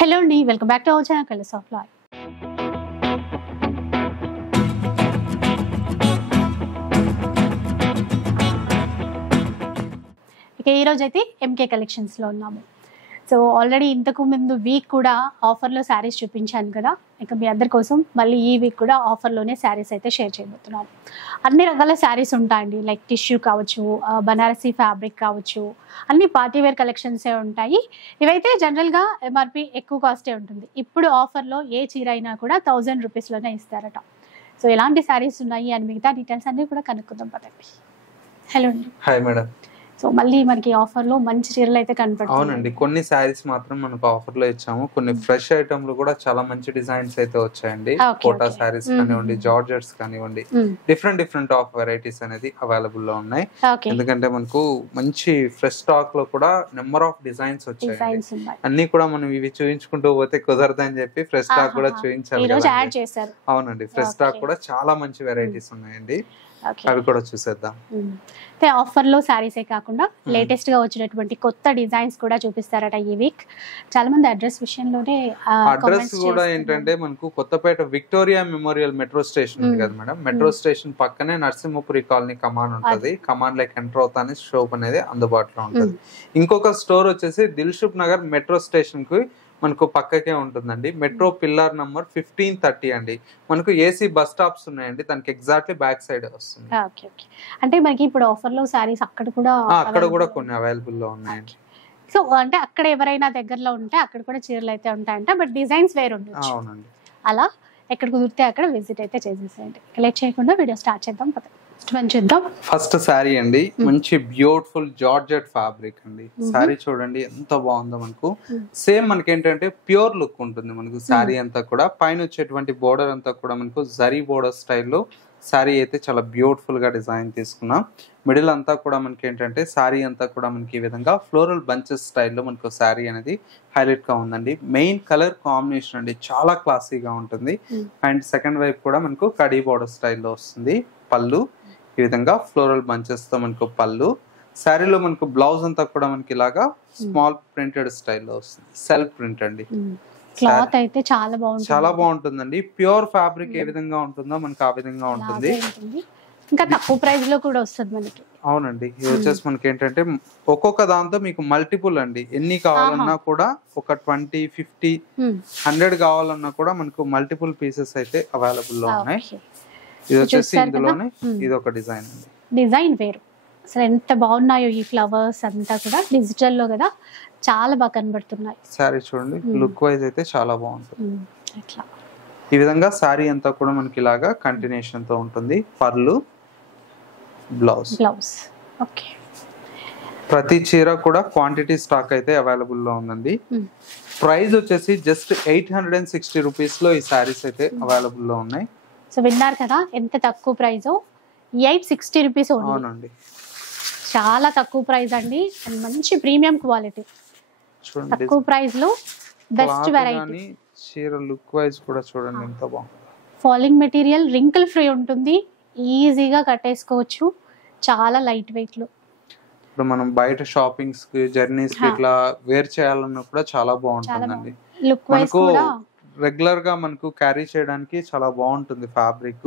Hello అండి, welcome back to our channel colours of life. ఇక ఈరోజు అయితే ఎంకే కలెక్షన్స్లో ఉన్నాము. సో ఆల్రెడీ ఇంతకు ముందు వీక్ కూడా ఆఫర్లో శారీస్ చూపించాను కదా. ఇక మీ అందరి కోసం మళ్ళీ ఈ వీక్ కూడా ఆఫర్లోనే శారీస్ అయితే షేర్ చేయబోతున్నాను. అన్ని రకాల శారీస్ ఉంటాయండి, లైక్ టిష్యూ కావచ్చు, బనారసీ ఫ్యాబ్రిక్ కావచ్చు, అన్ని పార్టీవేర్ కలెక్షన్సే ఉంటాయి. ఇవైతే జనరల్గా ఎంఆర్పి ఎక్కువ కాస్టే ఉంటుంది. ఇప్పుడు ఆఫర్లో ఏ చీర అయినా కూడా 1000 రూపీస్లోనే ఇస్తారట. సో ఎలాంటి శారీస్ ఉన్నాయి అని మిగతా డీటెయిల్స్ అన్నీ కూడా కనుక్కుందాం పదండి. హలో అండి. Hi madam. సో మళ్ళీ మనకి ఆఫర్లో మంచి చీరలు అయితే కనపడుతుంది. అవునండి, కొన్ని శారీస్ మాత్రం మనకు ఆఫర్ లో ఇచ్చాము. కొన్ని ఫ్రెష్ ఐటమ్లు కూడా చాలా మంచి డిజైన్స్ అయితే వచ్చాయండి. కోటా శారీస్ కానివ్వండి, జార్జెట్స్ కానివ్వండి, డిఫరెంట్ ఆఫ్ వెరైటీస్ అనేది అవైలబుల్ లో ఉన్నాయి. ఎందుకంటే మనకు మంచి ఫ్రెష్ స్టాక్ లో కూడా నెంబర్ ఆఫ్ డిజైన్స్ వచ్చాయి. అన్ని కూడా మనం ఇవి చూపించుకుంటూ పోతే కుదరదని చెప్పి ఫ్రెష్ స్టాక్ కూడా చూపించాలి. అవునండి, ఫ్రెష్ స్టాక్ కూడా చాలా మంచి వెరైటీస్ ఉన్నాయండి, అవి కూడా చూసేద్దాం. ఆఫర్ లో శారీసే కాకుండా లేటెస్ట్ గా వచ్చినటువంటి కొత్త డిజైన్స్ కూడా చూపిస్తారట ఈ వీక్. చాలా మంది అడ్రస్ విషయంలోనే అడ్రస్ కూడా ఏంటంటే మనకు Kothapet Victoria memorial metro station ఉంది కదా మేడం. మెట్రో స్టేషన్ పక్కనే నరసింహపురి కాలనీ కమాండ్ ఉంటది. కమాండ్ లైక్ ఎంటర్ అవుతానే షాప్ అనేది అందుబాటులో ఉంటది. ఇంకొక స్టోర్ వచ్చేసి దిల్సుఖ్ నగర్ మెట్రో స్టేషన్ కి మనకు పక్కకే ఉంటుందండి. మెట్రో పిల్లర్ నంబర్ 1530 అండి. మనకు ఏసీ బస్ స్టాప్స్ ఉన్నాయండి, దానికి ఎగ్జాక్ట్లీ బ్యాక్ సైడ్ వస్తుంది. అంటే మనకి ఇప్పుడు ఆఫర్ లో సారీస్ అక్కడ కూడా కొన్ని అవైలబుల్ లో ఉన్నాయండి. సో అంటే అక్కడ ఎవరైనా దగ్గరలో ఉంటే అక్కడ కూడా చీరలు అయితే ఉంటాయంట, బట్ డిజైన్స్ వేరు ఉండొచ్చు. అవునండి, అలా ఎక్కడ కుదిరితే అక్కడ విజిట్ అయితే చేసేసేయండి. లేట్ చేయకుండా వీడియో స్టార్ట్ చేద్దాం పద. ఫస్ట్ శారీ అండి, మంచి బ్యూటిఫుల్ జార్జెట్ ఫ్యాబ్రిక్ అండి. శారీ చూడండి ఎంత బాగుందో. మనకు సేమ్ మనకి ఏంటంటే ప్యూర్ లుక్ ఉంటుంది మనకు శారీ అంతా కూడా. పైన వచ్చేటువంటి బోర్డర్ అంతా కూడా మనకు జరీ బోర్డర్ స్టైల్లో శారీ అయితే చాలా బ్యూటిఫుల్ గా డిజైన్ తీసుకున్నాం. మిడిల్ అంతా కూడా మనకి ఏంటంటే శారీ అంతా కూడా మనకి ఈ విధంగా ఫ్లోరల్ బంచెస్ స్టైల్లో మనకు శారీ అనేది హైలైట్ గా ఉందండి. మెయిన్ కలర్ కాంబినేషన్ అండి, చాలా క్లాసీగా ఉంటుంది. అండ్ సెకండ్ వైపు కూడా మనకు కడీ బోర్డర్ స్టైల్లో వస్తుంది. పళ్ళు ఈ విధంగా ఫ్లోరల్ బంచెస్ తో మనకు పళ్ళు. శారీలో మనకు బ్లౌజ్ అంతా కూడా మనకి ఇలాగా స్మాల్ ప్రింటెడ్ స్టైల్లో వస్తుంది. సెల్ఫ్ ప్రింట్ అండి. క్లాత్ అయితే చాలా బాగుంటుందండి. ప్యూర్ ఫ్యాబ్రిక్ ఏ విధంగా ఉంటుందో మనకి ఆ విధంగా ఉంటుంది. ఇంకా తక్కువ ప్రైస్ లో కూడా వస్తుంది మనకి. అవునండి, ఇది వచ్చేసి మనకి ఏంటంటే ఒక్కొక్క దాంతో మీకు మల్టిపుల్ అండి. ఎన్ని కావాలన్నా కూడా ఒక 20, 50, 100 కావాలన్నా కూడా మనకు మల్టిపుల్ పీసెస్ అయితే అవైలబుల్ లో ఉన్నాయి. ఇది వచ్చేసి ఇందులోనే ఇది ఒక డిజైన్ అండి. డిజైన్ వేరు, అసలు ఎంత బాగున్నాయో ఈ ఫ్లవర్స్ అంతా కూడా డిజిటల్ లో కదా, చాలా బాగా కనబడుతున్నాయి. సారీ చూడండి, లుక్ వైజ్ అయితే చాలా బాగుంటుంది. ఈ విధంగా సారీ అంతా కూడా మనకి ఇలాగా కంటిన్యూషన్ తో ఉంటుంది. పర్లు, బ్లౌజ్. ఓకే, ప్రతి చీర కూడా క్వాంటిటీ స్టాక్ అయితే అవైలబుల్ లో ఉందండి. ప్రైస్ వచ్చేసి జస్ట్ 860 రూపీస్ లో ఈ సారీస్ అయితే అవైలబుల్ లో ఉన్నాయి. సో విన్నారు కదా ఎంత తక్కువ ప్రైస్, 860 రూపీస్. అవునండి, చాలా తక్కువ ప్రైస్ అండి. అండ్ మంచి ప్రీమియం క్వాలిటీ, తక్కువ ప్రైస్ లో బెస్ట్ వెరైటీ. చీర లుక్ వైజ్ కూడా చూడండి ఎంత బాగుంది. ఫాలింగ్ మెటీరియల్, రింకిల్ ఫ్రీ ఉంటుంది, ఈజీగా కట్టేసుకోవచ్చు, చాలా లైట్ వెయిట్ లో. ఇప్పుడు మనం బయట షాపింగ్స్ కి, జర్నీస్ కి ఇట్లా వేర్ చేయాలన్నా కూడా చాలా బాగుంటుందండి. లుక్ వైజ్ కూడా రెగ్యులర్ గా మనకు క్యారీ చేయడానికి చాలా బాగుంటుంది. ఫ్యాబ్రిక్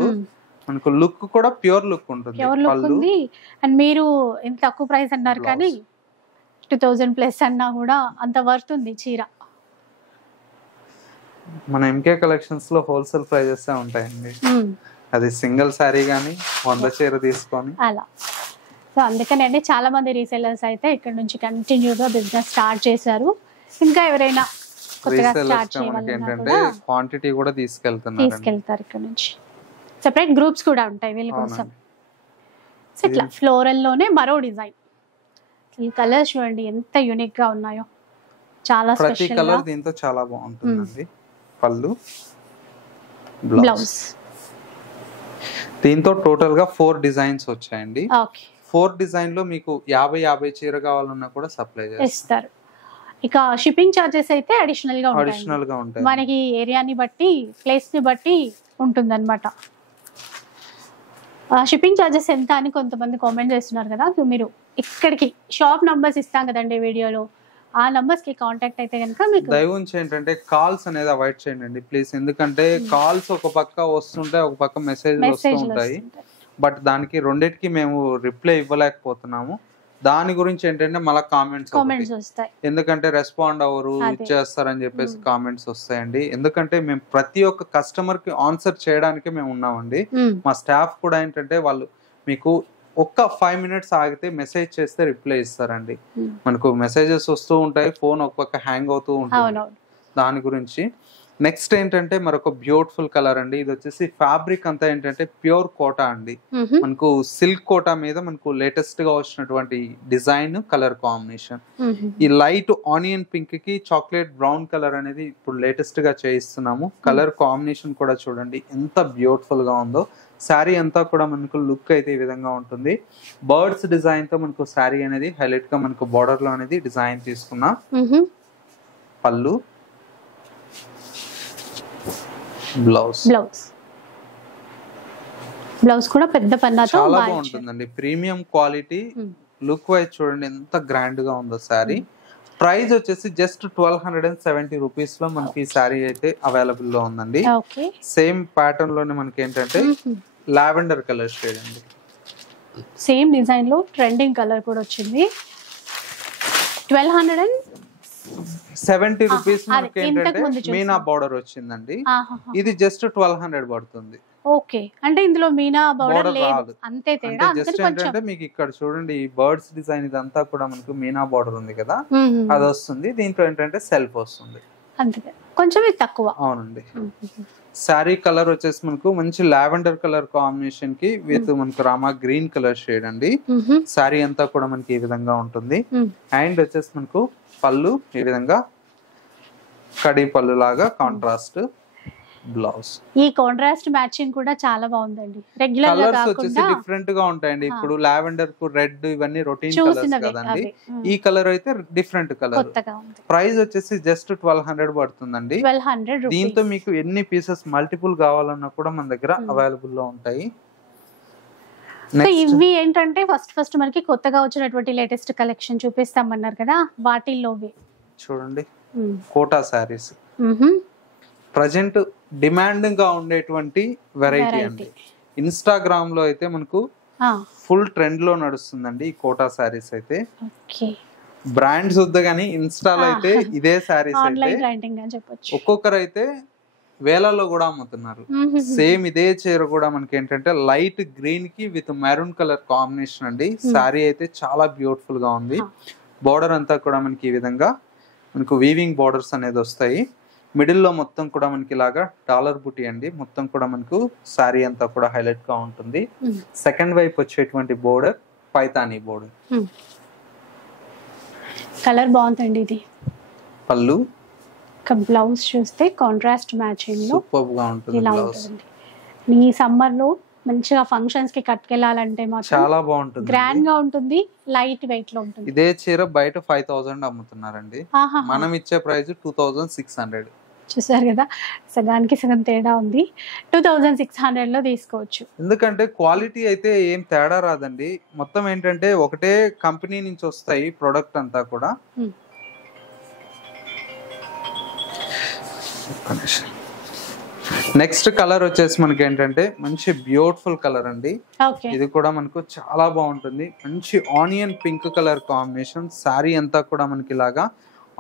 మనకు లుక్ కూడా ప్యూర్ లుక్ ఉంటుంది. అండ్ మీరు ఎంత తక్కువ ప్రైస్ అన్నారు కానీ 2000 ప్లస్ అన్నా కూడా అంత వర్త్ ఉంది చీర. మన ఎంకే కలెక్షన్స్ లో హోల్సేల్ ప్రైజెస్ ఉంటాయండి. అది సింగిల్ శారీ గానీ 100 చీర తీసుకొని అలా. సో అందుకనే చాలా మంది రీసెలర్స్ అయితే ఇక్కడ నుంచి కంటిన్యూగా బిజినెస్ స్టార్ట్ చేశారు. ఇంకా ఎవరైనా ఏంటంటే క్వాంటిటీ కూడా తీసుకెళ్తారు ఇక్కడ నుంచి. సెపరేట్ గ్రూప్స్ కూడా ఉంటాయి వీళ్ళ కోసం. ఇట్లా ఫ్లోరల్ లోనే మరో డిజైన్. ఈ కలర్స్ చూడండి ఎంత యూనిక్ గా ఉన్నాయో, చాలా ప్రతి కలర్ దీంతో చాలా బాగుంటుందండి. పళ్ళు, బ్లౌజ్. దీంతో టోటల్ గా 4 డిజైన్స్ వచ్చాయండి. 4 డిజైన్ లో మీకు 50 చీర కావాలన్నా కూడా సప్లై చేస్తారు. ఇక షిప్పింగ్ చార్జెస్ అయితే అడిషనల్ గా ఉంటాయి. మనకి ఏరియాని బట్టి, ప్లేస్ ని బట్టి ఉంటుంది అనమాట. షిప్పింగ్ చార్జెస్ ఎంత అని కొంతమంది కామెంట్ చేస్తున్నారు కదా. సో మీరు ఇక్కడికి షాప్ నంబర్స్ ఇస్తాం కదండి వీడియోలో, ఆ నంబర్స్ కి కాంటాక్ట్ అయితే కనుక మీకు దయవుంచి ఏంటంటే కాల్స్ అనేది అవాయిడ్ చేయండి ప్లీజ్, ఎందుకంటే కాల్స్ ఒక పక్క వస్తుంటాయి, ఒక పక్క మెసేజ్లు వస్తూ మెసేజ్లు ఉంటాయి. వస్తుంటాయి. బట్ దానికి రెండిటికి మేము రిప్లై ఇవ్వలేకపోతున్నాము. దాని గురించి ఏంటంటే మళ్ళీ కామెంట్స్ వస్తాయి, ఎందుకంటే రెస్పాండ్ అవ్వరు ఇచ్చేస్తారని చెప్పేసి కామెంట్స్ వస్తాయండి. ఎందుకంటే మేము ప్రతి ఒక్క కస్టమర్ కి ఆన్సర్ చేయడానికి మేము ఉన్నామండి. మా స్టాఫ్ కూడా ఏంటంటే వాళ్ళు మీకు ఒక్క 5 minutes ఆగితే మెసేజ్ చేస్తే రిప్లై ఇస్తారండి. మనకు మెసేజెస్ వస్తూ ఉంటాయి, ఫోన్ ఒక పక్క హ్యాంగ్ అవుతూ ఉంటుంది. దాని గురించి నెక్స్ట్ ఏంటంటే మరొక బ్యూటిఫుల్ కలర్ అండి. ఇది వచ్చేసి ఫ్యాబ్రిక్ అంతా ఏంటంటే ప్యూర్ కోటా అండి. మనకు సిల్క్ కోటా మీద మనకు లేటెస్ట్ గా వచ్చినటువంటి డిజైన్, కలర్ కాంబినేషన్. ఈ లైట్ ఆనియన్ పింక్ కి చాక్లెట్ బ్రౌన్ కలర్ అనేది ఇప్పుడు లేటెస్ట్ గా చేయిస్తున్నాము. కలర్ కాంబినేషన్ కూడా చూడండి ఎంత బ్యూటిఫుల్ గా ఉందో. శారీ అంతా కూడా మనకు లుక్ అయితే ఈ విధంగా ఉంటుంది. బర్డ్స్ డిజైన్ తో మనకు శారీ అనేది హైలైట్ గా మనకు బార్డర్ లో అనేది డిజైన్ తీసుకున్నాం. పళ్ళు, బ్లౌజ్ కూడా పెద్ద పన్నాతో చాలా బాగుంటుందండి. ప్రీమియం క్వాలిటీ, లుక్ వైజ్ చూడండి ఎంత గ్రాండ్ గా ఉందో శారీ. ప్రైస్ వచ్చేసి జస్ట్ 1270 రూపీస్ లో మనకి ఈ శారీ అయితే అవైలబుల్ లో ఉందండి. సేమ్ ప్యాటర్న్ లోనే మనకి ఏంటంటే లావెండర్ కలర్ షేడ్ అండి. సేమ్ డిజైన్ లో ట్రెండింగ్ కలర్ కూడా వచ్చింది. 1270 రూపీస్ మనకి ఏంటంటే మీనా బార్డర్ వచ్చిందండి. ఇది జస్ట్ 1200 పడుతుంది. ఓకే, అంటే ఇందులో మీనా బార్డర్ లేదు, అంతే తేడా. జస్ట్ ఏంటంటే మీకు ఇక్కడ చూడండి ఈ బర్డ్స్ డిజైన్ ఇదంతా కూడా మనకు మీనా బార్డర్ ఉంది కదా, అది వస్తుంది. దీంట్లో ఏంటంటే సెల్ఫ్ వస్తుంది, అంతే కొంచెం తక్కువ. అవునండి. శారీ కలర్ వచ్చేసి మనకు మంచి లావెండర్ కలర్ కాంబినేషన్ కి విత్ మనకు రామా గ్రీన్ కలర్ షేడ్ అండి. శారీ అంతా కూడా మనకి ఈ విధంగా ఉంటుంది. అండ్ వచ్చేసి మనకు పళ్ళు ఈ విధంగా కడి పళ్ళు లాగా కాంట్రాస్ట్ బ్లౌజ్. ఈ కాంట్రాస్ట్ మ్యాచింగ్ కూడా చాలా బాగుందండి. రెగ్యులర్ కలర్స్ వచ్చేసి డిఫరెంట్ గా ఉంటాయండి. ఇప్పుడు లావెండర్ కు రెడ్ ఇవన్నీ రొటీన్ కలర్స్ కదండి. ఈ కలర్ అయితే డిఫరెంట్ కలర్. ప్రైస్ వచ్చేసి జస్ట్ 1200 పడుతుందండి. దీంతో మీకు ఎన్ని పీసెస్ మల్టిపుల్ కావాలన్నా కూడా మన దగ్గర అవైలబుల్ లో ఉంటాయి. ఇవి ఏంటంటే ఫస్ట్ మనకి కొత్తగా వచ్చినటువంటి లేటెస్ట్ కలెక్షన్ చూపిస్తామన్నారు కదా, వాటిల్లో చూడండి కోటా సారీస్ ప్రజెంట్ డిమాండింగ్ గా ఉండేటువంటి వెరైటీ అండి. ఇన్స్టాగ్రామ్ లో అయితే మనకు ఫుల్ ట్రెండ్ లో నడుస్తుందండి ఈ కోటా సారీస్ అయితే. బ్రాండ్స్ వద్దు కానీ ఇన్స్టాలో అయితే ఇదే సారీస్ అయితే ఒక్కొక్కరు అయితే వేలలో కూడా అమ్ముతున్నారు. సేమ్ ఇదే చీర కూడా మనకి ఏంటంటే లైట్ గ్రీన్ కి విత్ మెరూన్ కలర్ కాంబినేషన్ అండి. సారీ అయితే చాలా బ్యూటిఫుల్ గా ఉంది. బార్డర్ అంతా కూడా మనకి ఈ విధంగా మనకు వీవింగ్ బార్డర్స్ అనేది వస్తాయి. మిడిల్ లో మొత్తం కూడా మనకి ఇలాగా డాలర్ బుటీ అండి. మొత్తం కూడా మనకు సారీ అంతా కూడా హైలైట్ గా ఉంటుంది. సెకండ్ వైపు వచ్చేటువంటి బోర్డర్ పైతానీ బోర్డర్. కలర్ బాగుందండి. ఇది పళ్ళు, బ్లౌజ్ చూస్తే కాంట్రాస్ట్ మ్యాచింగ్ లో సూపర్ గా ఉంటుంది. ఇలా ఉంటుంది. ఈ సమ్మర్ లో మంచిగా ఫంక్షన్స్ కి కట్టుకెళ్ళాలంటే మాత్రం చాలా బాగుంటుంది, గ్రాండ్ గా ఉంటుంది, లైట్ వెయిట్ లో ఉంటుంది. ఇదే చీర బయట 5000 అమ్ముతున్నారండి, మనం ఇచ్చే ప్రైస్ 2600. చూసారు కదా, సగానికి సగం తేడా ఉంది. 2600 లో తీసుకోవచ్చు. ఎందుకంటే క్వాలిటీ అయితే ఏం తేడా రాదండి. మొత్తం ఏంటంటే ఒకటే కంపెనీ నుంచి వస్తాయి ప్రొడక్ట్ అంతా కూడా. నెక్స్ట్ కలర్ వచ్చేసి మనకి ఏంటంటే మంచి బ్యూటిఫుల్ కలర్ అండి. ఇది కూడా మనకు చాలా బాగుంటుంది. మంచి onion pink colour combination. Sari అంతా కూడా మనకి ఇలాగా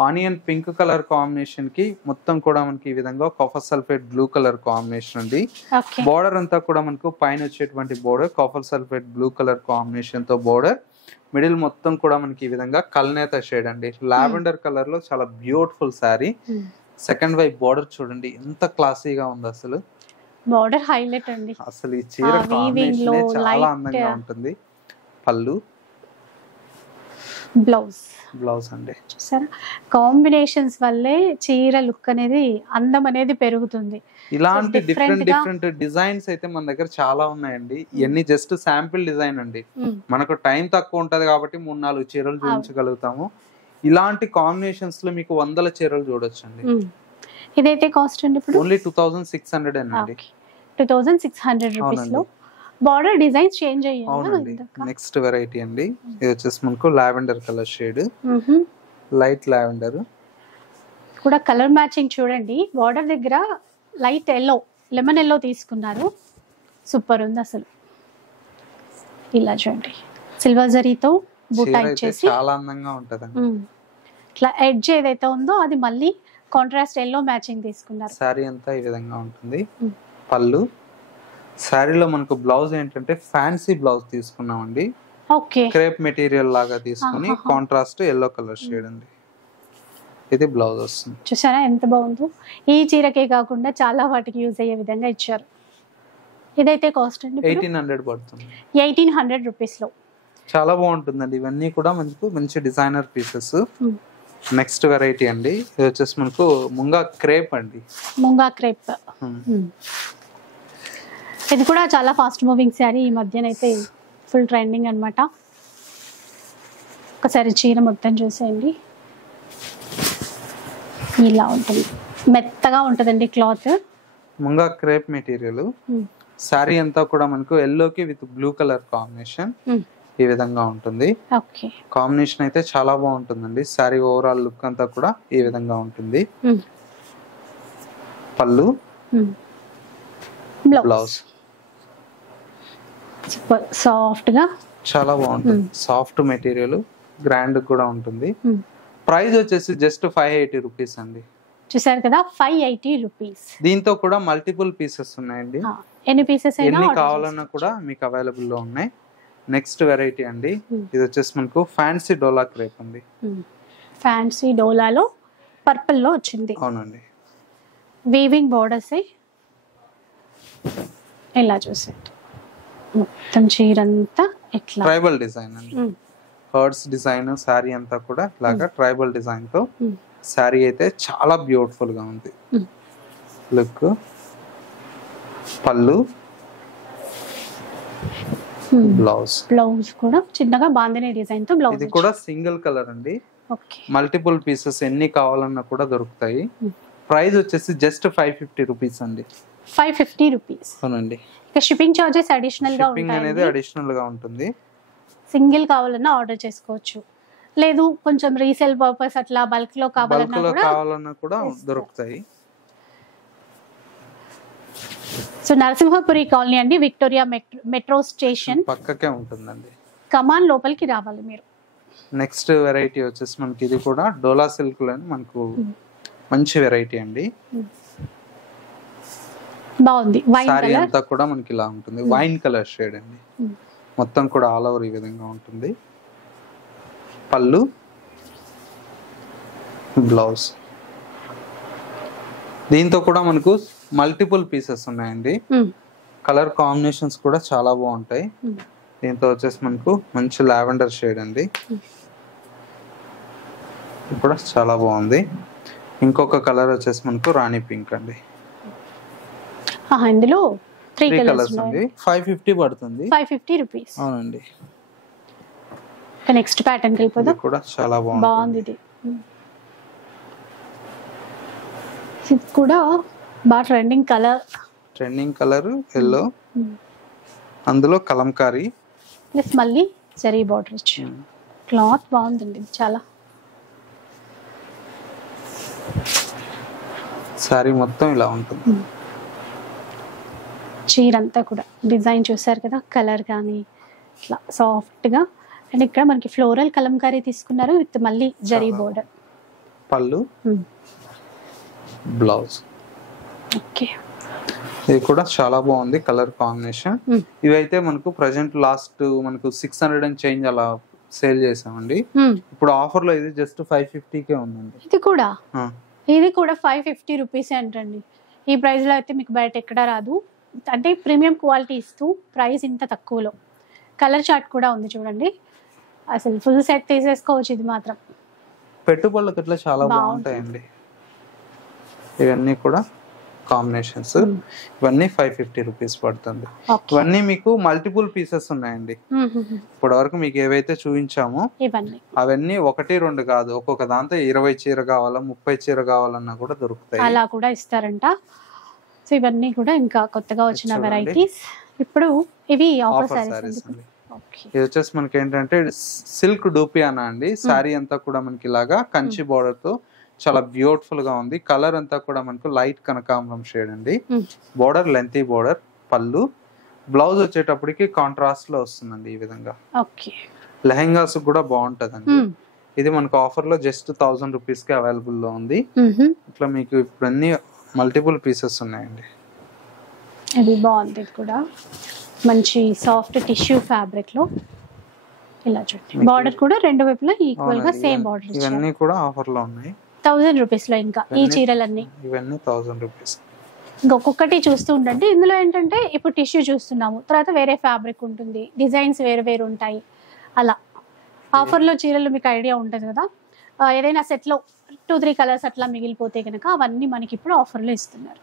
ఆనియన్ పింక్ కలర్ కాంబినేషన్ కి మొత్తం కూడా మనకి ఈ విధంగా copper sulphate blue colour combination అండి. బోర్డర్ అంతా కూడా మనకు పైన వచ్చేటువంటి border copper sulphate blue colour combination తో బోర్డర్. మిడిల్ మొత్తం కూడా మనకి ఈ విధంగా కల్నేత షేడ్ అండి. లావెండర్ కలర్ లో చాలా బ్యూటిఫుల్ శారీ. సెకండ్ వైపు బోర్డర్ చూడండి ఎంత క్లాసీగా ఉంది. అసలు బోర్డర్ హైలైట్ అండి. అసలు ఈ చీర కాంబినేషన్ చాలా అందంగా ఉంటుంది. పళ్ళు, బ్లౌజ్ అండి. చూసారా, కాంబినేషన్స్ వల్లే చీర లుక్ అనేది అందం అనేది పెరుగుతుంది. ఇలాంటి డిఫరెంట్ డిజైన్స్ అయితే మన దగ్గర చాలా ఉన్నాయండి. ఇవన్నీ జస్ట్ శాంపిల్ డిజైన్ అండి. మనకు టైం తక్కువ ఉంటది కాబట్టి 3-4 చీరలు చూపించగలుగుతాము. ఇలాంటి కాంబినేషన్స్ లో మీకు 100 చీరలు చూడొచ్చండి. ఇదైతే కాస్ట్ అండి ఇప్పుడు ఓన్లీ 2600 అండి. 2600 రూపీస్ లో బార్డర్ డిజైన్స్ చేంజ్ అయ్యాయి. నెక్స్ట్ వెరైటీ అండి. ఇది వచ్చేసి మనకు lavender colour shade. Light lavender కూడా కలర్ మ్యాచింగ్ చూడండి. బార్డర్ దగ్గర లైట్ ఎల్లో, లెమన్ ఎల్లో తీసుకున్నారు. సూపర్ ఉంది అసలు. ఇలా చూడండి, సిల్వర్ జరీతో బూటా ఇచ్చేసి చాలా అందంగా ఉంటదండి. ఇట్లా ఎడ్జ్ ఏదైతే ఉందో అది మళ్ళీ కాంట్రాస్ట్ ఎల్లో మ్యాచింగ్ తీసుకున్నారు. శారీ అంతా ఈ విధంగా ఉంటుంది. పళ్ళు, శారీలో మనకు బ్లౌజ్ ఏంటంటే ఫ్యాన్సీ బ్లౌజ్ తీసుకున్నామండి. ఓకే, క్రేప్ మెటీరియల్ లాగా తీసుకుని కాంట్రాస్ట్ ఎల్లో కలర్ షేడ్ అండి. ఇది బ్లౌజ్ వస్తుంది. చూసారా ఎంత బాగుందో. ఈ చీరకే కాకుండా చాలా వాటికి యూజ్ అయ్యే విధంగా ఇచ్చారు. ఇదైతే కాస్ట్ అండి 1800 పడుతుంది. 1800 రూపీస్ లో చాలా బాగుంటుందండి. ఇవన్నీ కూడా మనకు మంచి డిజైనర్ పీసెస్. నెక్స్ట్ వెరైటీ అండి, ఇది వచ్చేసి మనకు ముంగా క్రేప్ అండి. ముంగా క్రేప్ ఇది కూడా చాలా ఫాస్ట్ మూవింగ్ శారీ. ఈ మధ్యనైతే ఫుల్ ట్రెండింగ్ అన్నమాట. ఒకసారి చీర మొత్తం చూసేయండి. ఇలా ఉంటుంది, మెత్తగా ఉంటుందండి cloth. Munga crepe material. Sari అంతా కూడా మనకు ఎల్లోకి విత్ బ్లూ కలర్ కాంబినేషన్ ఈ విధంగా ఉంటుంది. ఓకే, కాంబినేషన్ అయితే చాలా బాగుంటుందండి. శారీ ఓవరాల్ లుక్ అంతా కూడా ఈ విధంగా ఉంటుంది. పళ్ళు, బ్లౌజ్ సాఫ్ట్ గా చాలా బాగుంటుంది. సాఫ్ట్ మెటీరియల్, గ్రాండ్ కూడా ఉంటుంది. ప్రైస్ వచ్చేసి జస్ట్ 580 రూపీస్ అండి. చూసారు కదా, 580 రూపీస్. దీంతో కూడా మల్టిపుల్ పీసెస్ ఉన్నాయండి. ఎన్ని పీసెస్ ఎన్ని కావాలన్నా కూడా మీకు అవైలబుల్ లో ఉన్నాయి. నెక్స్ట్ వెరైటీ అండి, ఇది వచ్చేసి మనకు ఫ్యాన్సీ డోలా క్రేప్ అండి. ఫ్యాన్సీ డోలాలో పర్పుల్ లో వచ్చింది. అవునండి, వీవింగ్ బోర్డర్స్ ఇలా చూసేయండి. మొత్తం చీరంతా ఇట్లా ట్రైబల్ డిజైన్ అండి. హర్డ్స్ డిజైన్ శారీ అంతా కూడా ఇలాగా ట్రైబల్ డిజైన్ తో శారీ అయితే చాలా బ్యూటిఫుల్ గా ఉంది లుక్. పళ్ళు, బ్లౌజ్ కూడా చిన్నగా బాందిని డిజైన్ తో బ్లౌజ్. ఇది కూడా సింగిల్ కలర్ అండి. ఓకే, మల్టిపుల్ పీసెస్ ఎన్ని కావాలన్నా కూడా దొరుకుతాయి. ప్రైస్ వచ్చేసి జస్ట్ 550 రూపీస్ అండి. 550 రూపీస్. అవునండి, ఇక షిప్పింగ్ చార్జెస్ అడిషనల్ గా షిప్పింగ్ అనేది అడిషనల్ గా ఉంటుంది. సింగిల్ కావాలన్నా ఆర్డర్ చేసుకోవచ్చు, లేదు కొంచెం రీసేల్ పర్పస్ అట్లా బల్క్ లో కావాలన్నా కూడా దొరుకుతాయి. సో నరసింహపురి కాలనీ అండి, విక్టోరియా మెట్రో స్టేషన్ పక్కకే ఉంటుందండి. కమాన్ లోపలికి రావాలి మీరు. నెక్స్ట్ వెరైటీ వచ్చేసి మనకి ఇది కూడా డోలా సిల్క్ లో మనకు మంచి వెరైటీ అండి. బాగుంది. సారీ అంతా కూడా మనకి ఇలా ఉంటుంది. వైన్ కలర్ షేడ్ అండి. మొత్తం కూడా ఆల్ ఓవర్ ఈ విధంగా ఉంటుంది. పళ్ళు, బ్లౌజ్. దీంతో కూడా మనకు మల్టిపుల్ పీసెస్ ఉన్నాయండి. కలర్ కాంబినేషన్స్ కూడా చాలా బాగుంటాయి. దీంతో వచ్చేసి మనకు మంచి లావెండర్ షేడ్ అండి, కూడా చాలా బాగుంది. ఇంకొక కలర్ వచ్చేసి మనకు రాణి పింక్ అండి. ఇందులో 3 కలర్స్ అండి. 550 పడుతుంది. 550 రూపీస్. అవునండి. నెక్స్ట్ ప్యాటర్న్ కి వెళ్ళిపోదాం. కూడా చాలా బాగుంది. ఇది కూడా బాగా ట్రెండింగ్ కలర్ ఎల్లో, అందులో కలంకారీ ప్లస్ మళ్ళీ జరీ బార్డర్ ఇచ్చి. క్లాత్ బాగుందండి చాలా. సారీ మొత్తం ఇలా ఉంటుంది. చీర అంతా కూడా డిజైన్ చూసారు కదా, కలర్ కానీ ఇట్లా సాఫ్ట్ గా. అండ్ ఇక్కడ మనకి ఫ్లోరల్ కలంకారీ తీసుకున్నారు విత్ మళ్ళీ జరీ బోర్డర్. పళ్ళు, బ్లౌజ్. ఓకే, ఇది కూడా చాలా బాగుంది కలర్ కాంబినేషన్. ఇవైతే మనకు ప్రెసెంట్ లాస్ట్ మనకు 600 అండ్ చేంజ్ అలా సేల్ చేసామండి. ఇప్పుడు ఆఫర్ లో ఇది జస్ట్ 550కే ఉందండి. ఇది కూడా 550 రూపీస్ అంటండి. ఈ ప్రైస్ లో అయితే మీకు బయట ఎక్కడ రాదు. అంటే ప్రీమియం క్వాలిటీ ఇస్తూ ప్రైస్ ఇంత తక్కువలో. కలర్ చార్ట్ కూడా ఉంది చూడండి. అసలు ఫుల్ సెట్ తీసేసుకోవచ్చు. ఇది మాత్రం పెట్టుబడులకు ఇట్లా చాలా బాగుంటాయండి. ఇవన్నీ కూడా కాంబినేషన్స్. ఇవన్నీ 550 రూపీస్ పడుతుంది. ఇవన్నీ మీకు మల్టిపుల్ పీసెస్ ఉన్నాయండి. ఇప్పటి వరకు మీకు ఏవైతే చూపించామో అవన్నీ 1, 2 కాదు. ఒక్కొక్క దాంతో 20 చీర కావాలా, 30 చీర కావాలన్నా కూడా దొరుకుతాయి. అలా కూడా ఇస్తారంట. సో ఇవన్నీ కూడా ఇంకా కొత్తగా వచ్చిన వెరైటీస్. ఇప్పుడు ఇవి ఆఫర్ సారీస్. ఓకే. ఇది వచ్చేసి మనకి ఏంటంటే సిల్క్ డూపియానా అండి. శారీ అంతా కూడా మనకి ఇలాగా కంచి బార్డర్ తో చాలా బ్యూటిఫుల్ గా ఉంది. కలర్ అంతా కూడా మనకు లైట్ కనకాంబరం షేడ్ అండి. బార్డర్ లెంతీ బార్డర్, పళ్ళు, బ్లౌజ్ వచ్చేటప్పటికి కాంట్రాస్ట్ లో వస్తుందండి ఈ విధంగా. ఓకే. లెహెంగాస్ కూడా బాగుంటదండి. ఇది మనకు ఆఫర్ లో జస్ట్ 1000 రూపీస్ కి అవైలబుల్ లో ఉంది. ఇట్లా మీకు ఇప్పుడు అన్ని మల్టిపుల్ పీసెస్ ఉన్నాయండి. ఇది బాగుంది కూడా, మంచి సాఫ్ట్ టిష్యూ ఫ్యాబ్రిక్ లో ఇలా చూడండి. బార్డర్ కూడా రెండు వైపులా ఈక్వల్ గా సేమ్ బార్డర్. ఇవన్నీ కూడా ఆఫర్ లో ఉన్నాయి 1000 రూపీస్ లో. ఇంకా ఈ చీరలన్నీ ఇవన్నీ 1000 రూపీస్. ఇంకొకటి చూస్తూ ఉండండి. ఇందులో ఏంటంటే ఇప్పుడు టిష్యూ చూస్తున్నాము, తర్వాత వేరే ఫ్యాబ్రిక్ ఉంటుంది, డిజైన్స్ వేరు వేరు ఉంటాయి. అలా ఆఫర్లో చీరలు మీకు ఐడియా ఉంటుంది కదా, ఏదైనా సెట్లో 2-3 కలర్స్ అట్లా మిగిలిపోతే కనుక అవన్నీ మనకి ఇప్పుడు ఆఫర్లో ఇస్తున్నారు.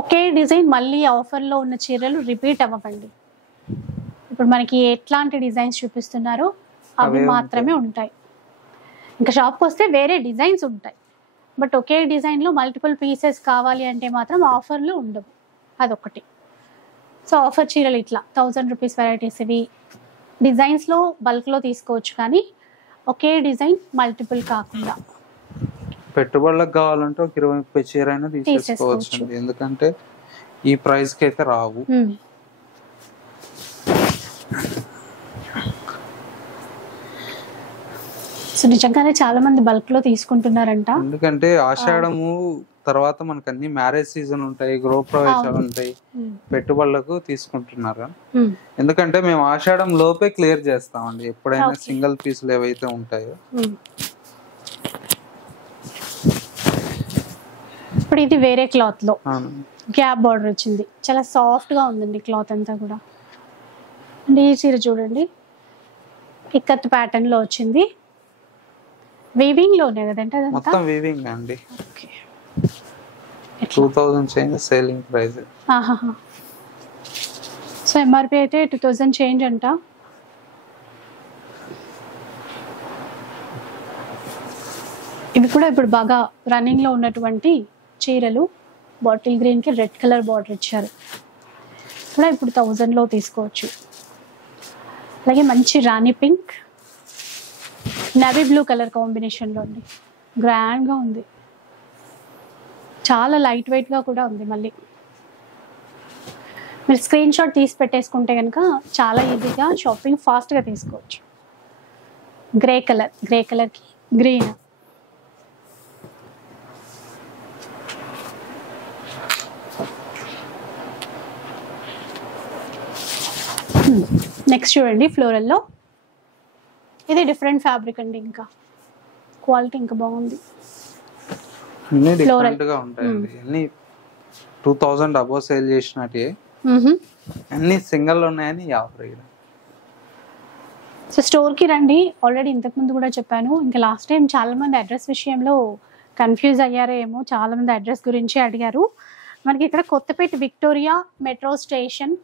ఒకే డిజైన్ మళ్ళీ ఆఫర్లో ఉన్న చీరలు రిపీట్ అవ్వకండి. ఇప్పుడు మనకి ఎట్లాంటి డిజైన్స్ చూపిస్తున్నారో అవి మాత్రమే ఉంటాయి. ఇంకా షాప్కి వస్తే వేరే డిజైన్స్ ఉంటాయి, బట్ ఒకే డిజైన్లో మల్టిపుల్ పీసెస్ కావాలి అంటే మాత్రం ఆఫర్లు ఉండవు. అదొకటి. సో ఆఫర్ చీరలు ఇట్లా 1000 రూపీస్ వెరైటీస్, ఇవి డిజైన్స్లో బల్క్లో తీసుకోవచ్చు, కానీ ఒకే డిజైన్ మల్టిపుల్ కాకుండా. పెట్టుబడులకు కావాలంటే ఒక 20-30 చీర అయినా తీసేసుకోవచ్చు, ఎందుకంటే ఈ ప్రైస్ కి అయితే రావు. సో నిజంగానే చాలా మంది బల్క్ లో తీసుకుంటున్నారంట. ఎందుకంటే ఆషాఢము తర్వాత మనకు అన్ని మ్యారేజ్ సీజన్ ఉంటాయి, గృహ ప్రవేశాలు ఉంటాయి, పెట్టుబడులకు తీసుకుంటున్నారు. ఎందుకంటే మేము ఆషాఢం లోపే క్లియర్ చేస్తామండి ఎప్పుడైనా సింగిల్ పీసులు ఏవైతే ఉంటాయో. ఇప్పుడు ఇది వేరే క్లాత్ లో గ్యాప్ బార్డర్ వచ్చింది, చాలా సాఫ్ట్ గా ఉందండి క్లాత్ అంతా కూడా. అంటే ఈ చీర చూడండి, ఇక్కత్ ప్యాటర్న్ లో వచ్చింది, వీవింగ్ లోనే కదంటే మొత్తం వీవింగ్ అండి. 2000 change selling price. So MRP అయితే 2000 చేంజ్ అంట. ఇవి కూడా ఇప్పుడు బాగా రన్నింగ్ లో ఉన్నటువంటి చీరలు. బాటిల్ గ్రీన్ కి రెడ్ కలర్ బార్డర్ ఇచ్చారు, కూడా ఇప్పుడు 1000 లో తీసుకోవచ్చు. అలాగే మంచి రాణి పింక్, నేవీ బ్లూ కలర్ కాంబినేషన్లో ఉంది, గ్రాండ్గా ఉంది, చాలా లైట్ వెయిట్గా కూడా ఉంది. మళ్ళీ మీరు స్క్రీన్ షాట్ తీసి పెట్టేసుకుంటే కనుక చాలా ఈజీగా షాపింగ్ ఫాస్ట్గా తీసుకోవచ్చు. గ్రే కలర్కి గ్రీన్. నెక్స్ట్ చూడండి ఫ్లోరల్లో, ఇది డిఫరెంట్ ఫ్యాబ్రిక్ అండి, ఇంకా క్వాలిటీ ఇంకా బాగుంది. అన్ని డిఫరెంట్ గా ఉంటాయండి, అన్ని 2000 అబో సేల్ చేసినట్టే, అన్ని సింగిల్ ఉన్నాయని ఆఫర్. సో స్టోర్ కి రండి. ఆల్రెడీ ఇంతకు ముందు కూడా చెప్పాను, ఇంకా లాస్ట్ టైం చాలా మంది అడ్రస్ విషయంలో కన్ఫ్యూజ్ అయ్యారేమో, చాలా మంది అడ్రస్ గురించి అడిగారు. మనకి ఇక్కడ Kothapet Victoria metro station,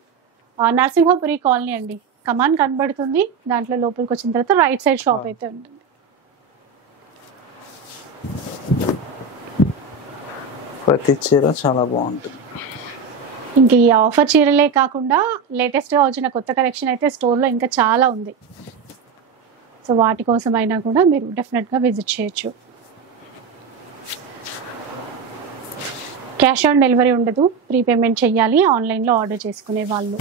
Narasimhapuri colony అండి. కమాన్ కనబడుతుంది, దాంట్లో లోపలికి వచ్చిన తర్వాత రైట్ సైడ్ షాప్ అయితే ఉంటుంది. ప్రతి చీర చాలా బాగుంటుంది. ఇంక ఈ ఆఫర్ చీరలే కాకుండా లేటెస్ట్గా వచ్చిన కొత్త కలెక్షన్ అయితే స్టోర్లో ఇంకా చాలా ఉంది. సో వాటి కోసం అయినా కూడా మీరు డెఫినెట్గా విజిట్ చేయొచ్చు. క్యాష్ ఆన్ డెలివరీ ఉండదు, ప్రీపేమెంట్ చెయ్యాలి ఆన్లైన్లో ఆర్డర్ చేసుకునే వాళ్ళు.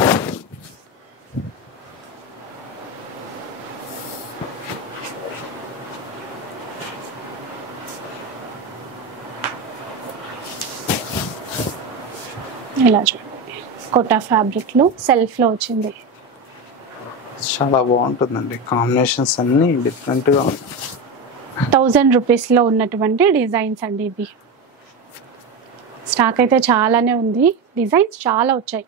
ఇలా చూడండి, కోటా ఫ్యాబ్రిక్లో సెల్ఫ్లో వచ్చింది, చాలా బాగుంటుందండి. కాంబినేషన్స్ అన్ని డిఫరెంట్గా ఉన్నాయి. 1000 రూపీస్లో ఉన్నటువంటి డిజైన్స్ అండి ఇవి. స్టాక్ అయితే చాలానే ఉంది, డిజైన్స్ చాలా వచ్చాయి.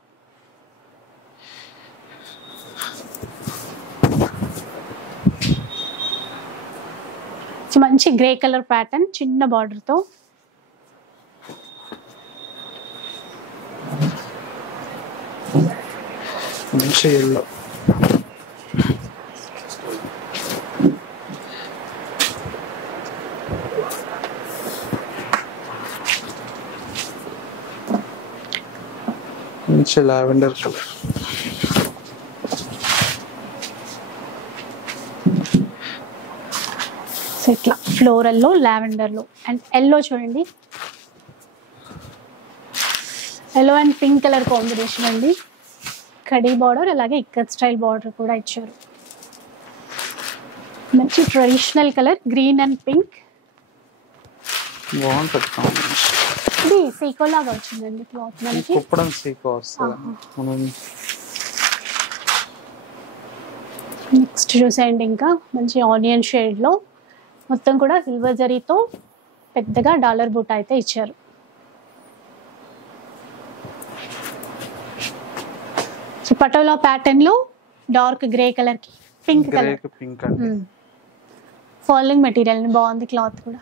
మంచి గ్రే కలర్ ప్యాటర్న్, చిన్న బార్డర్తో. మంచి ఎల్లో, మంచి లావెండర్ కలర్. సో ఇట్లా ఫ్లోరల్లో లావెండర్లో అండ్ ఎల్లో చూడండి, yellow and pink colour combination అండి. కడీ బార్డర్ అలాగే ఇక్కత్ స్టైల్ బార్డర్ కూడా ఇచ్చారు. మంచి traditional colour green and pink. బాగుంటుంది కాంబినేషన్. ఇది సీకో లాగా వచ్చిందండి క్లాత్ మనకి. కుప్పడం సీకో వస్తుంది. మనం నెక్స్ట్ చూసేయండి, ఇంకా మంచి ఆనియన్ షేడ్లో మొత్తం కూడా సిల్వర్ జరీతో పెద్దగా డాలర్ బూట అయితే ఇచ్చారు. సో పటోలా ప్యాటర్న్ లో డార్క్ గ్రే కలర్ కి పింక్ కలర్, పింక్ అండి. ఫాలింగ్ మెటీరియల్ బాగుంది క్లాత్ కూడా.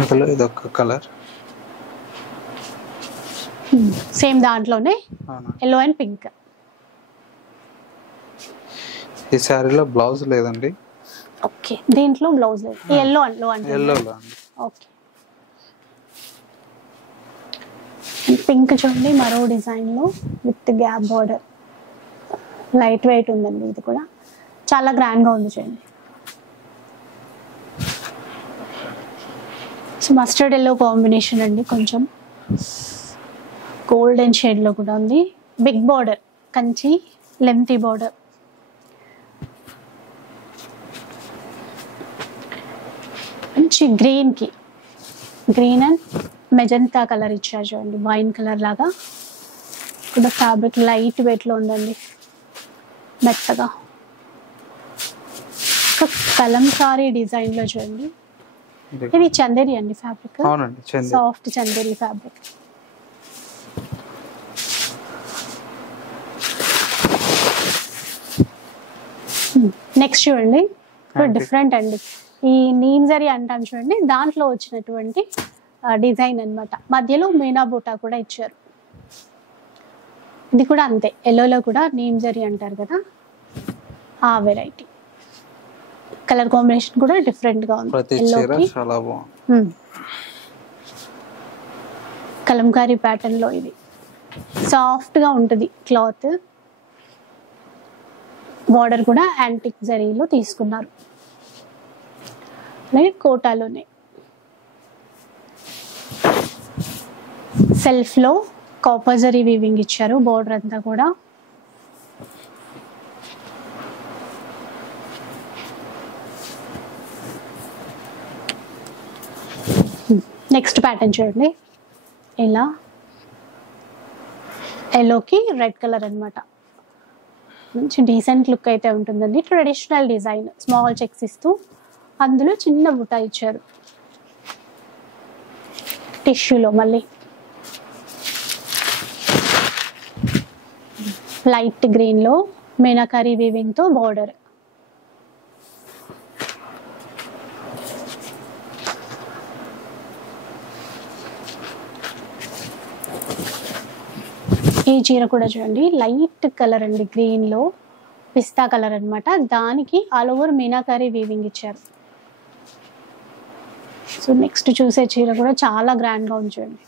ఇందులో ఇదొక కలర్. సేమ్ దాంట్లోనే ఎల్లో అండ్ పింక్. ఈ శారీలో బ్లౌజ్ లేదండి. ఓకే, దీంట్లో బ్లౌజ్ లేదు. ఎల్లో అంటే ఎల్లోలో అండి. ఓకే. పింక్ చూడండి, మరో డిజైన్ లో with gap border. Light weight ఉందండి, ఇది కూడా చాలా గ్రాండ్ గా ఉంది చూడండి. సో మస్టర్డ్ ఎల్లో కాంబినేషన్ అండి, కొంచెం గోల్డెన్ షేడ్ లో కూడా ఉంది. Big border, Kanchi lengthy border. మంచి గ్రీన్ కి గ్రీన్ అండ్ మెజంతా కలర్ ఇచ్చారు చూడండి, వైన్ కలర్ లాగా. కూడా ఫ్యాబ్రిక్ లైట్ వెయిట్ లో ఉందండి, మెత్తగా. కలంకారీ డిజైన్ లో చూడండి. ఇది చందేరి అండి ఫ్యాబ్రిక్. అవునండి, Chanderi. Soft Chanderi fabric. Next చూడండి, డిఫరెంట్ అండి. ఈ నీమ్ జరీ అంటాం చూడండి, దాంట్లో వచ్చినటువంటి డిజైన్ అన్నమాట. మధ్యలో మీనా బూటా కూడా ఇచ్చారు. ఇది కూడా అంతే, ఎల్లోలో కూడా నీమ్ జరీ అంటారు కదా, ఆ వెరైటీ. కలర్ కాంబినేషన్ కూడా డిఫరెంట్ గా ఉంది. ప్రతి చీర చాలా బాగుంది. కలంకారీ ప్యాటర్న్ లో ఇది సాఫ్ట్ గా ఉంటుంది క్లాత్. బార్డర్ కూడా యాంటిక్ జరీలో తీసుకున్నారు, అలాగే కోటాలోనే. సెల్ఫ్ లో కాపర్ జరీ వీవింగ్ ఇచ్చారు బార్డర్ అంతా కూడా. నెక్స్ట్ ప్యాటర్న్ చూడండి, ఇలా ఎల్లోకి రెడ్ కలర్ అన్నమాట. మంచి డీసెంట్ లుక్ అయితే ఉంటుందండి. ట్రెడిషనల్ డిజైన్, స్మాల్ చెక్స్ ఇస్తూ అందులో చిన్న బుట్ట ఇచ్చారు టిష్యూలో. మళ్ళీ లైట్ గ్రీన్ లో మీనాకారి వీవింగ్ తో బార్డర్. ఈ చీర కూడా చూడండి, లైట్ కలర్ అండి, గ్రీన్ లో పిస్తా కలర్ అన్నమాట. దానికి ఆల్ ఓవర్ మీనాకారి వీవింగ్ ఇచ్చారు. సో నెక్స్ట్ చూసే చీర కూడా చాలా గ్రాండ్ గా ఉంది చూడండి.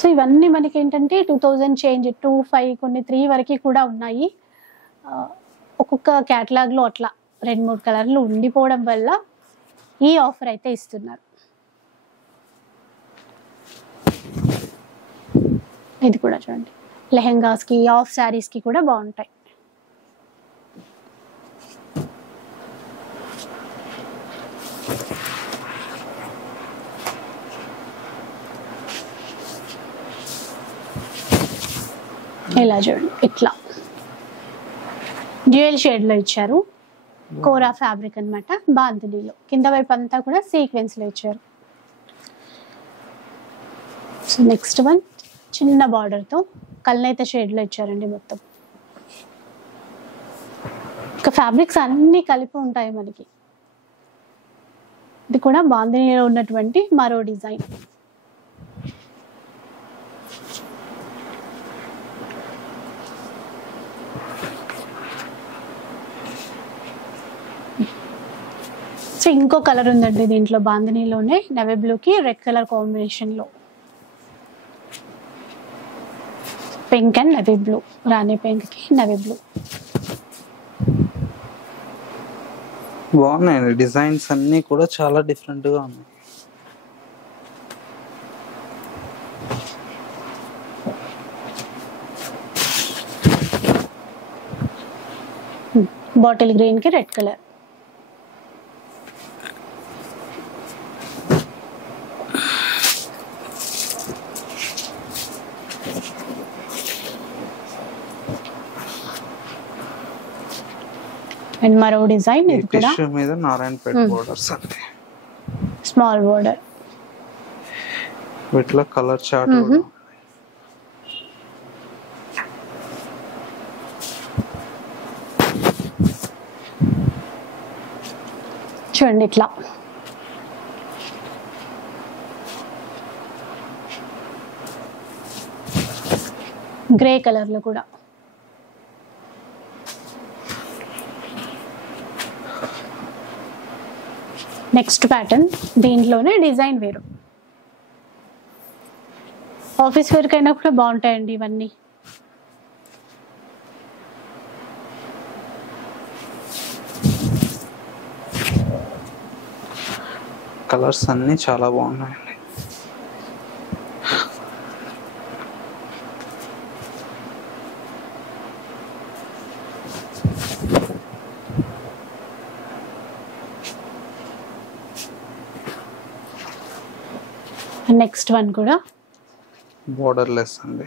సో ఇవన్నీ మనకి ఏంటంటే 2000 చేంజ్, 2500, కొన్ని 3 వరకు కూడా ఉన్నాయి. ఒక్కొక్క క్యాటలాగ్ లో అట్లా 2-3 కలర్లు ఉండిపోవడం వల్ల ఈ ఆఫర్ అయితే ఇస్తున్నారు. ఇది కూడా చూడండి, లెహెంగాస్ కి, ఆఫ్ శారీస్ కి కూడా బాగుంటాయి. ఇలా చూడండి, ఇట్లా డ్యూయల్ షేడ్ లో ఇచ్చారు. కోరా ఫ్యాబ్రిక్ అన్నమాట, బాందినీలో. కింద వైపు అంతా కూడా సీక్వెన్స్ లో ఇచ్చారు. సో నెక్స్ట్ వన్ చిన్న బార్డర్ తో కల్నేత షేడ్ లో ఇచ్చారండి మొత్తం. ఇంకా ఫ్యాబ్రిక్స్ అన్ని కలిపి ఉంటాయి మనకి. ఇది కూడా బాందినీలో ఉన్నటువంటి మరో డిజైన్. సో ఇంకో కలర్ ఉందండి దీంట్లో, బాందినీలోనే నెవీ బ్లూ కి రెడ్ కలర్ కాంబినేషన్ లో, pink and navy blue, Rani pink కి నెవీ బ్లూ. బాగున్నాయండి డిజైన్స్ అన్ని కూడా చాలా డిఫరెంట్ గా ఉన్నాయి. బాటిల్ గ్రీన్ కి రెడ్ కలర్. అండ్ మరో డిజైన్ ఇది కూడా టిష్యూ మీద నారాయణపేట బోర్డర్స్ అండి, స్మాల్ బోర్డర్. వీటిలో కలర్ చార్ట్ కూడా. చూడండి ఇట్లా గ్రే కలర్ లో కూడా. నెక్స్ట్ ప్యాటర్న్, దీంట్లోనే డిజైన్ వేరు. ఆఫీస్ వేర్ కైనా కూడా బాగుంటాయండి ఇవన్నీ. కలర్స్ అన్ని చాలా బాగున్నాయండి. నెక్స్ట్ వన్ కూడా బోర్డర్ లెస్ అండి.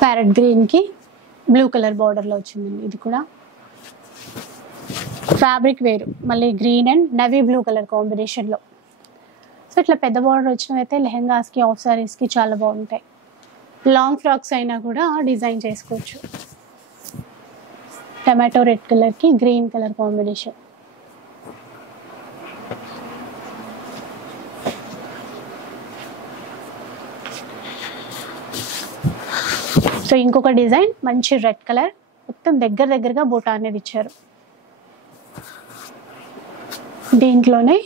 ప్యారెట్ గ్రీన్ కి బ్లూ కలర్ బార్డర్ లో వచ్చిందండి. ఇది కూడా ఫ్యాబ్రిక్ వేరు, మళ్ళీ green and navy blue colour combination లో. సో ఇట్లా పెద్ద బార్డర్ వచ్చినవైతే లెహెంగాస్ కి, ఆఫ్ సారీస్ కి చాలా బాగుంటాయి. లాంగ్ ఫ్రాక్స్ అయినా కూడా డిజైన్ చేసుకోవచ్చు. టమాటో రెడ్ కలర్ కి గ్రీన్ కలర్ కాంబినేషన్. సో ఇంకొక డిజైన్ మంచి రెడ్ కలర్, మొత్తం దగ్గరగా బూటా అనేది ఇచ్చారు. దీంట్లోనే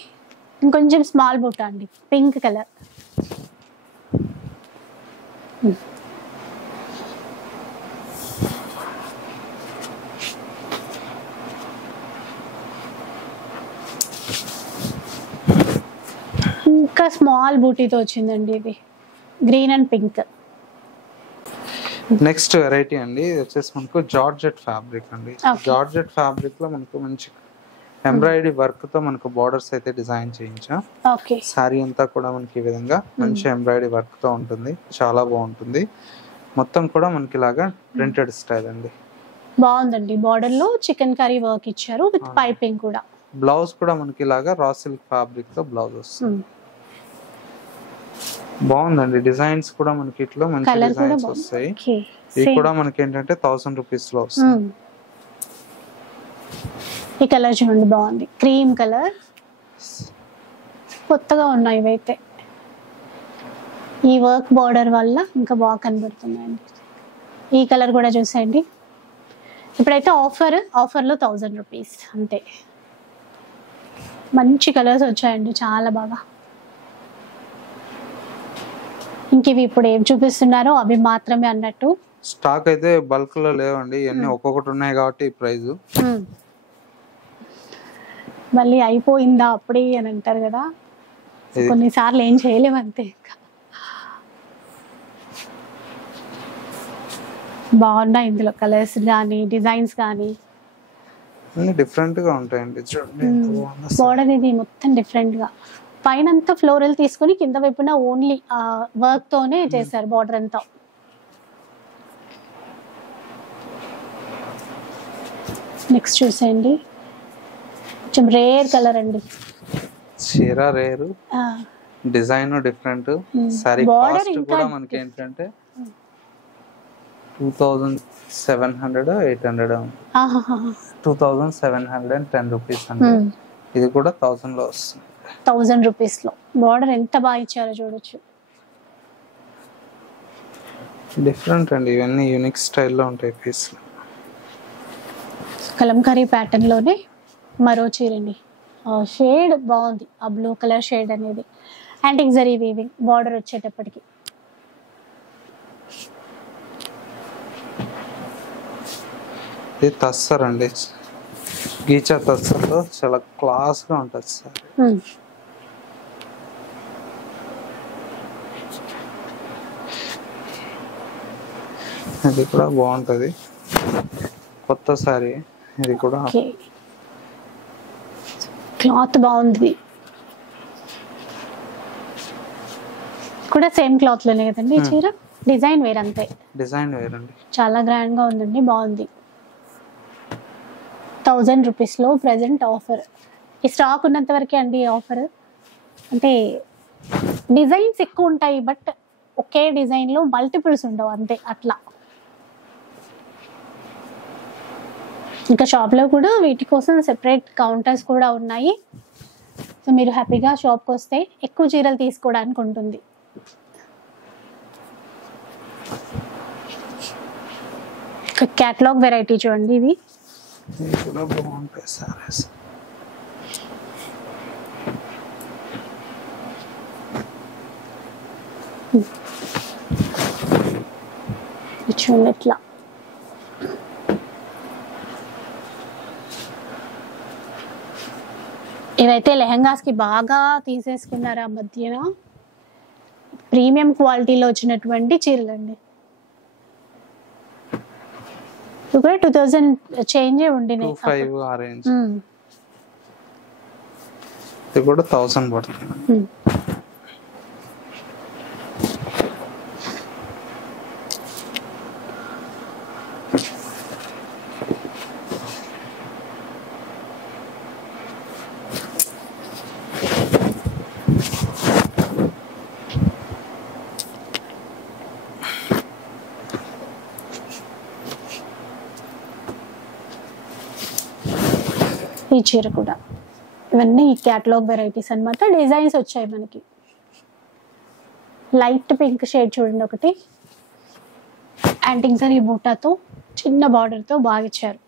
ఇంకొంచెం స్మాల్ బూటా అండి, పింక్ కలర్. ఇంకా స్మాల్ బూటీతో వచ్చిందండి ఇది, green and pink. Next variety అండి, ఇది వచ్చేసి మనకు జార్జెట్ ఫ్యాబ్రిక్ అండి. జార్జెట్ ఫ్యాబ్రిక్ లో మనకు మంచి ఎంబ్రాయిడరీ వర్క్ తో మనకు బార్డర్స్ అయితే డిజైన్ చేయించాం. సారీ అంతా కూడా మనకి ఈ విధంగా మంచి ఎంబ్రాయిడరీ వర్క్ తో ఉంటుంది, చాలా బాగుంటుంది. మొత్తం కూడా మనకి ఇలాగా ప్రింటెడ్ స్టైల్ అండి. బాగుందండి, బార్డర్ లో చికెన్ కర్రీ వర్క్ ఇచ్చారు విత్ పైపింగ్ కూడా. బ్లౌజ్ కూడా మనకి ఇలాగా రా సిల్క్ ఫ్యాబ్రిక్ తో బ్లౌజ్ వస్తుంది. బాగుందండి, డిజైన్స్ కూడా మనకి ఇట్లా మంచి డిజైన్స్ వస్తాయి. ఇది కూడా మనకి ఏంటంటే 1000 రూపీస్ లో వస్తుంది. ఈ కలర్ చూడండి బాగుంది, క్రీమ్ కలర్. కొత్తగా ఉన్నాయి ఇవైతే, ఈ వర్క్ బార్డర్ వల్ల ఇంకా బాగా కనబడుతున్నాయండి. ఈ కలర్ కూడా చూసేయండి. ఇప్పుడైతే ఆఫర్లో 1000 రూపీస్ అంతే. మంచి కలర్స్ వచ్చాయండి, చాలా బాగా. ఇంక ఇవి ఇప్పుడు ఏం చూపిస్తున్నారో అవి మాత్రమే అన్నట్టు. స్టాక్ అయితే బల్క్ లో లేవండి, ఇవన్నీ ఒక్కొక్కటి ఉన్నాయి కాబట్టి ప్రైస్. మళ్ళీ అయిపోయిందా అప్పుడే అని అంటారు కదా, కొన్నిసార్లు ఏం చేయలేము అంతే. బాగున్నాయి ఇందులో కలర్స్ కానీ డిజైన్స్ కానీ డిఫరెంట్ గా ఉంటాయండి. బార్డర్ ఇది మొత్తం డిఫరెంట్ గా, పైన అంతా ఫ్లోరల్ తీసుకుని కింద వైపున ఓన్లీ వర్క్ తోనే చేశారు బార్డర్ అంతా. నెక్స్ట్ చూసేయండి, కొంచెం రేర్ కలర్ అండి. చీర రేరు, డిజైన్ డిఫరెంట్. సారీ కాస్ట్ కూడా మనకి ఏంటంటే 2700 800 2710 రూపీస్ అండి. ఇది కూడా 1000 లో వస్తుంది. 1000 రూపీస్ లో. బార్డర్ ఎంత బాగా ఇచ్చారో చూడొచ్చు. డిఫరెంట్ అండి, ఇవన్నీ యూనిక్ స్టైల్లో ఉంటాయి పీస్లు. కలంకారీ ప్యాటర్న్ లోనే మరో చీరండి. షేడ్ బాగుంది, ఆ బ్లూ కలర్ షేడ్ అనేది. యాంటిక్ జరీ వీవింగ్ బార్డర్ వచ్చేటప్పటికి. ఇది తస్సర్ అండి, గీచా తస్సర్లో చాలా క్లాస్ గా ఉంటుంది సార్. ఇది కూడా బాగుంటది, కొత్త సారీ. ఇది కూడా క్లాత్ బాగుంది, కూడా సేమ్ క్లాత్ లోనే కదండి ఈ చీర. డిజైన్ వేర్ అంతే, డిజైన్ వేర్ అండి. చాలా గ్రాండ్ గా ఉందండి, బాగుంది. 1000 రూపీస్ లో ప్రెసెంట్ ఆఫర్. ఈ స్టాక్ ఉన్నంత వరకే అండి ఆఫర్. అంటే డిజైన్స్ ఎక్కువ ఉంటాయి, బట్ ఒకే డిజైన్ లో మల్టిపుల్స్ ఉండవు అంతే, అట్లా. ఇంకా షాప్లో కూడా వీటి కోసం సెపరేట్ కౌంటర్స్ కూడా ఉన్నాయి. సో మీరు హ్యాపీగా షాప్కి వస్తే ఎక్కువ చీరలు తీసుకోవడానికి ఉంటుంది. క్యాటలాగ్ వెరైటీ చూడండి, ఇది కూడా బాగుంటాయి సారీస్. చూడండి ఇట్లా. ఇవైతే లెహంగాస్ కి బాగా తీసేసుకున్నారు ఆ మధ్యన. ప్రీమియం క్వాలిటీలో వచ్చినటువంటి చీరలండి. ఇప్పుడు 2000 చేంజ్ ఉండినాయి. 25 ఆ రేంజ్. ఇది కూడా 1000 పడుతుంది. ఈ చీర కూడా ఇవన్నీ క్యాటలాగ్ వెరైటీస్ అన్నమాట. డిజైన్స్ వచ్చాయి మనకి. లైట్ పింక్ షేడ్ చూడండి ఒకటి, యాంటిక్ జరీ బూటాతో చిన్న బార్డర్తో బాగా ఇచ్చారు.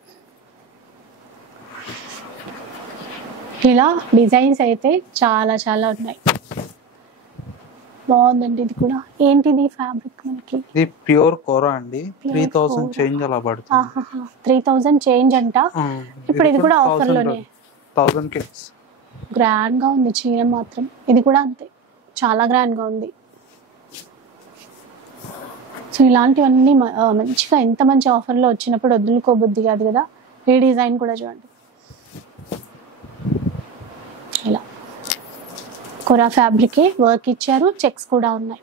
ఇలా డిజైన్స్ అయితే చాలా చాలా ఉన్నాయి. బాగుందండి. ఇది కూడా ఏంటిది ఫ్యాబ్రిక్ మనకి? ఇది ప్యూర్ కోరా అండి. 3000 చేంజ్ అలా పడుతుంది. 3000 చేంజ్ అంట. ఇప్పుడు ఇది కూడా ఆఫర్ లోనే 1000 కి. గ్రాండ్ గా ఉంది చీర మాత్రం. ఇది కూడా అంతే, చాలా గ్రాండ్ గా ఉంది. సో ఇలాంటివన్నీ మంచిగా ఎంత మంచి ఆఫర్ లో వచ్చినప్పుడు వదులుకోబుద్ధి కాదు కదా. ఈ డిజైన్ కూడా చూడండి, ఇలా కోరా ఫ్యాబ్రికే వర్క్ ఇచ్చారు, చెక్స్ కూడా ఉన్నాయి.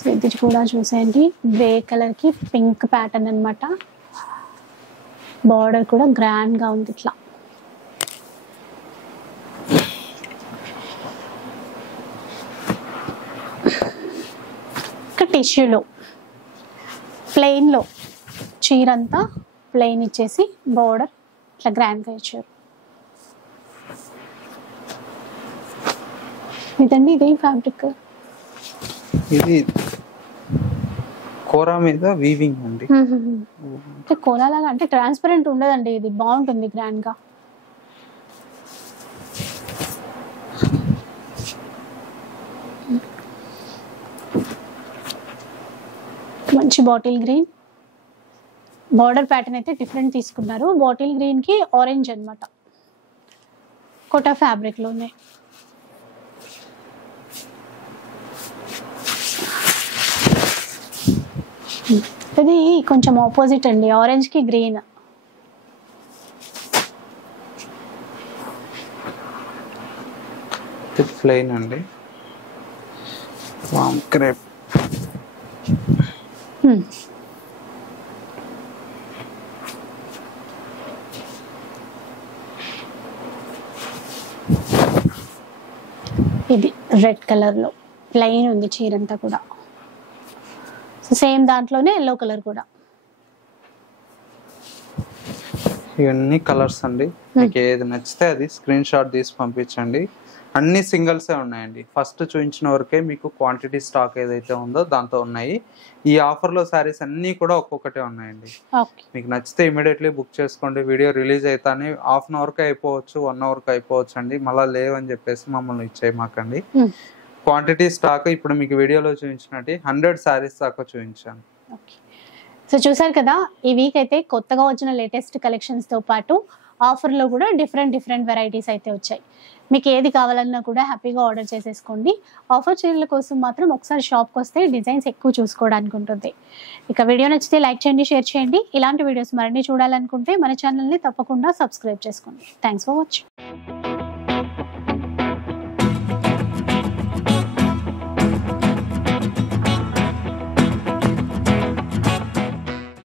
సో ఇది కూడా చూసేయండి, గ్రే కలర్ కి పింక్ ప్యాటర్న్ అన్నమాట. బార్డర్ కూడా గ్రాండ్ గా ఉంది ఇట్లా. ఇంకా టిష్యూలో ప్లెయిన్ లో చీర అంతా ప్లెయిన్ ఇచ్చేసి బార్డర్ ఇట్లా గ్రాండ్ గా ఇచ్చారు. ఇదండి, ఇదేం ఫ్యాబ్రిక్? ఇది కోరా మీద వీవింగ్ అండి. అంటే కోలా లాగా, అంటే ట్రాన్స్పరెంట్ ఉండదండి. ఇది బాగుంటుంది గ్రాండ్ గా. మంచి బాటిల్ గ్రీన్ బార్డర్ ప్యాటర్న్ అయితే డిఫరెంట్ తీసుకున్నారు. బాటిల్ గ్రీన్ కి ఆరెంజ్ అన్నమాట. కోటా ఫ్యాబ్రిక్ లోనే. ఇది కొంచెం ఆపోజిట్ అండి, ఆరెంజ్ కి గ్రీన్. ప్లెయిన్ అండి, వామ్ క్రేప్. ఇది రెడ్ కలర్ లో ప్లెయిన్ ఉంది చీరంతా కూడా. సో సేమ్ దాంట్లోనే ఎల్లో కలర్ కూడా. ఇవన్నీ కలర్స్ అండి, మీకు ఏది నచ్చితే అది స్క్రీన్ షాట్ తీసి పంపించండి. అన్ని సింగిల్సే ఉన్నాయండి. ఫస్ట్ చూపించిన వరకే మీకు క్వాంటిటీ స్టాక్ ఏదైతే ఉందో దాంతో ఉన్నాయి. ఈ ఆఫర్లో శారీస్ అన్నీ కూడా ఒక్కొక్కటే ఉన్నాయండి. మీకు నచ్చితే ఇమీడియట్లీ బుక్ చేసుకోండి. వీడియో రిలీజ్ అయితేనే హాఫ్ అన్ అవర్కి అయిపోవచ్చు, 1 అవర్కి అయిపోవచ్చు అండి. మళ్ళీ లేవని చెప్పేసి మమ్మల్ని ఇచ్చేయమాకండి. క్వాంటిటీ స్టాక్ ఇప్పుడు మీకు వీడియోలో చూపించినట్టు 100 శారీస్ దాకా చూపించాను. సో చూసారు కదా, ఈ వీక్ అయితే కొత్తగా వచ్చిన లేటెస్ట్ కలెక్షన్స్తో పాటు ఆఫర్లో కూడా డిఫరెంట్ వెరైటీస్ అయితే వచ్చాయి. మీకు ఏది కావాలన్నా కూడా హ్యాపీగా ఆర్డర్ చేసేసుకోండి. ఆఫర్ చీరల కోసం మాత్రం ఒకసారి షాప్కి వస్తే డిజైన్స్ ఎక్కువ చూసుకోవడానికి ఉంటుంది. ఇక వీడియో నచ్చితే లైక్ చేయండి, షేర్ చేయండి. ఇలాంటి వీడియోస్ మరిన్ని చూడాలనుకుంటే మన ఛానల్ని తప్పకుండా సబ్స్క్రైబ్ చేసుకోండి. Thanks for watching.